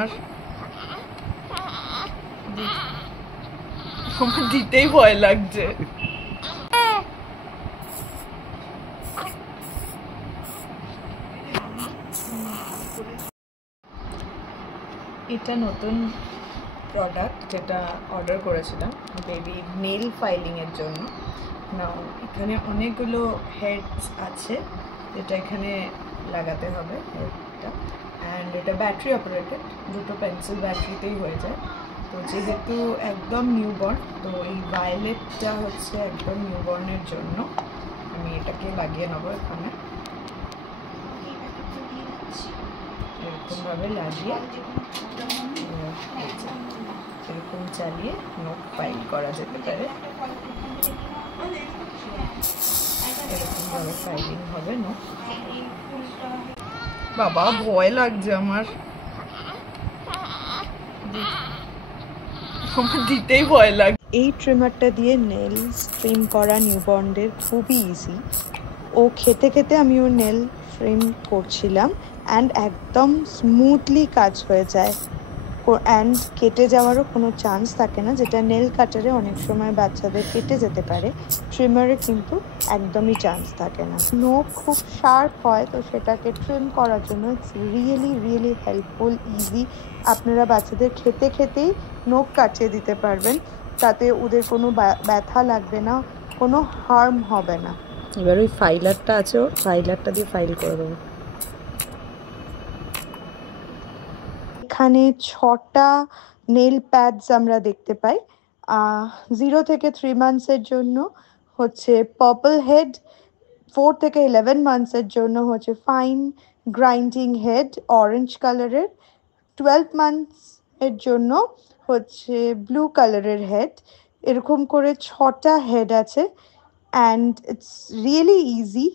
আমার দিতেই ভয় লাগছে। এটা নতুন প্রোডাক্ট যেটা অর্ডার করেছিলাম বেবি নেল ফাইলিং এর জন্য। নাও এখানে অনেকগুলো হেডস আছে যেটা এখানে লাগাতে হবে হেডটা, অ্যান্ড এটা ব্যাটারি অপারেটেড, দুটো পেন্সিল ব্যাটারিতেই হয়ে যায়। তো যেহেতু একদম নিউবর্ন, তো এই ভায়োলেটটা হচ্ছে একদম নিউবর্নের জন্য। আমি এটাকে লাগিয়ে নেবো এখানে, এরকমভাবে লাগিয়ে এরকম চালিয়ে নোট ফাইল করা যেতে পারে। এরকমভাবে ফাইলিং হবে নোট। বাবা ভয় লাগছে আমার, দিতেই ভয় লাগে। এই ট্রিমারটা দিয়ে নেলস ট্রিম করা নিউবর্নদের খুবই ইজি। ও খেতে খেতে আমি ওর নেল ট্রিম করছিলাম, অ্যান্ড একদম স্মুথলি কাজ হয়ে যায়, অ্যান্ড কেটে যাওয়ারও কোনো চান্স থাকে না, যেটা নেল কাটারে অনেক সময় বাচ্চাদের কেটে যেতে পারে, ট্রিমারে কিন্তু একদমই চান্স থাকে না। নখ খুব শার্প হয়, তো সেটাকে ট্রিম করার জন্য ইটস রিয়েলি হেল্পফুল, ইজি। আপনারা বাচ্চাদের খেতে খেতেই নখ কাটিয়ে দিতে পারবেন, তাতে ওদের কোনো ব্যথা লাগবে না, কোনো হার্ম হবে না। এবার ওই ফাইলারটা আছে, ওর ফাইলারটা দিয়ে ফাইল করে দেবো। এখানে 6টা নেল প্যাডস আমরা দেখতে পাই। 0 থেকে 3 মান্থসের জন্য হচ্ছে পার্পল হেড, 4 থেকে 11 মান্থসের জন্য হচ্ছে ফাইন গ্রাইন্ডিং হেড অরেঞ্জ কালারের, 12 মান্থস এর জন্য হচ্ছে ব্লু কালারের হেড। এরকম করে 6টা হেড আছে, অ্যান্ড ইটস রিয়েলি ইজি।